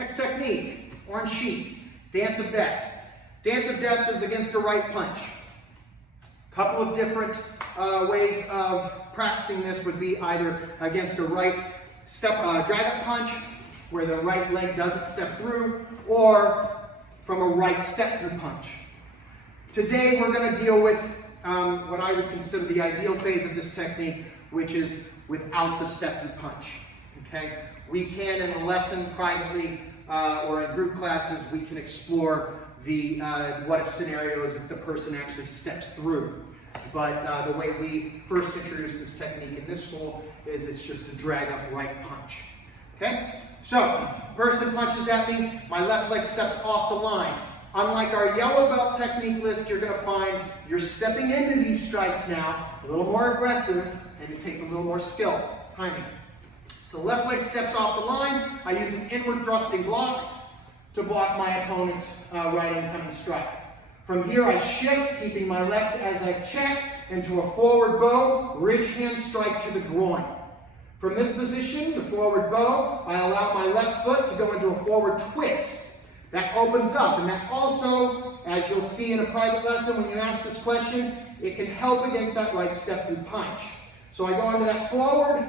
Next technique, on sheet, dance of death. Dance of death is against a right punch. A couple of different ways of practicing this would be either against a right drag-up punch, where the right leg doesn't step through, or from a right step-through punch. Today we're going to deal with what I would consider the ideal phase of this technique, which is without the step-through punch. Okay? We can, in a lesson privately or in group classes, we can explore the what-if scenarios if the person actually steps through. But the way we first introduced this technique in this school is it's just a drag-up right punch. Okay? So, person punches at me, my left leg steps off the line. Unlike our yellow belt technique list, you're going to find you're stepping into these strikes now, a little more aggressive, and it takes a little more skill, timing. So left leg steps off the line, I use an inward thrusting block to block my opponent's right incoming strike. From here I shift, keeping my left as I check, into a forward bow, ridge hand strike to the groin. From this position, the forward bow, I allow my left foot to go into a forward twist. That opens up, and that also, as you'll see in a private lesson when you ask this question, it can help against that right step-through punch. So I go into that forward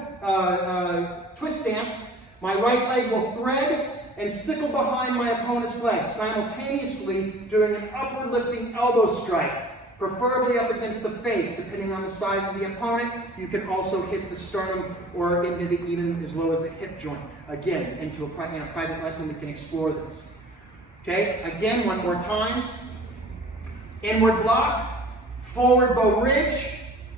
twist stance, my right leg will thread and sickle behind my opponent's leg, simultaneously doing an upward lifting elbow strike, preferably up against the face, depending on the size of the opponent. You can also hit the sternum or into the even as low as the hip joint. Again, in a private lesson, we can explore this. Okay, again, one more time. Inward block, forward bow ridge,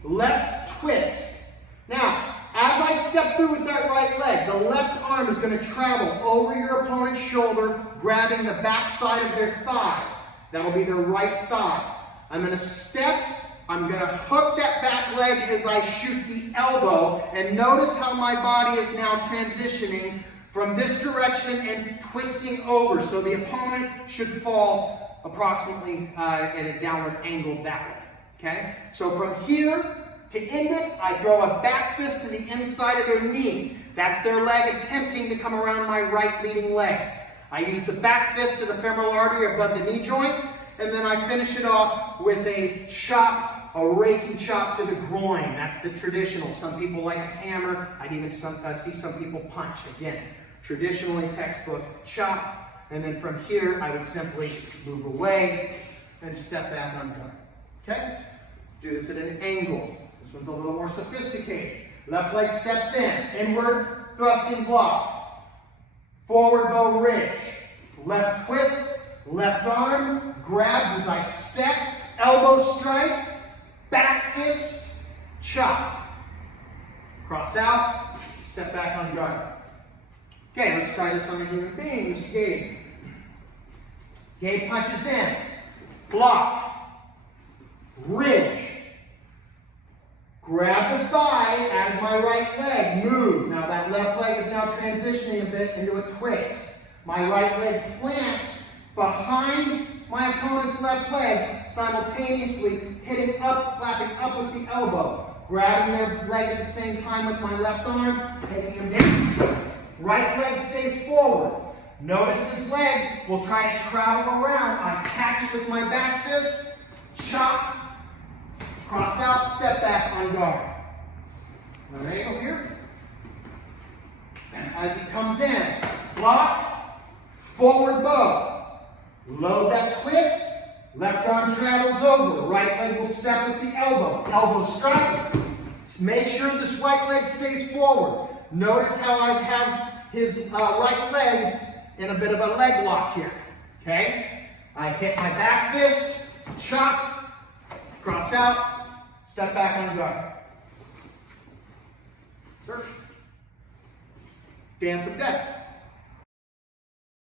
left twist. Now, as I step through with that right leg, the left arm is going to travel over your opponent's shoulder, grabbing the back side of their thigh. That'll be their right thigh. I'm going to step, I'm going to hook that back leg as I shoot the elbow, and notice how my body is now transitioning from this direction and twisting over. So the opponent should fall approximately at a downward angle that way. Okay? So from here to end it, I throw a back fist to the inside of their knee. That's their leg attempting to come around my right leading leg. I use the back fist to the femoral artery above the knee joint, and then I finish it off with a chop, a raking chop to the groin. That's the traditional. Some people like a hammer. I'd even see some people punch. Again, traditionally textbook chop, and then from here I would simply move away and step back on guard. Okay? Do this at an angle. This one's a little more sophisticated. Left leg steps in, inward thrusting block, forward bow ridge, left twist, left arm, grabs as I step, elbow strike, back fist, chop. Cross out, step back on guard. Okay, let's try this on a human being. Mr. Gabe. Gabe punches in, block, ridge, grab the thigh as my right leg moves. Now that left leg is now transitioning a bit into a twist. My right leg plants behind my opponent's left leg, simultaneously hitting up, flapping up with the elbow, grabbing their leg at the same time with my left arm, taking them down. Right leg stays forward. Notice this leg will try to travel around. I catch it with my back fist, chop, cross out, step back on guard. An angle here. As he comes in, block, forward bow. Load that twist, left arm travels over. Right leg will step with the elbow. Elbow strike. Make sure this right leg stays forward. Notice how I have his right leg in a bit of a leg lock here. Okay? I hit my back fist, chop, cross out, step back on guard. Sir? Dance of death.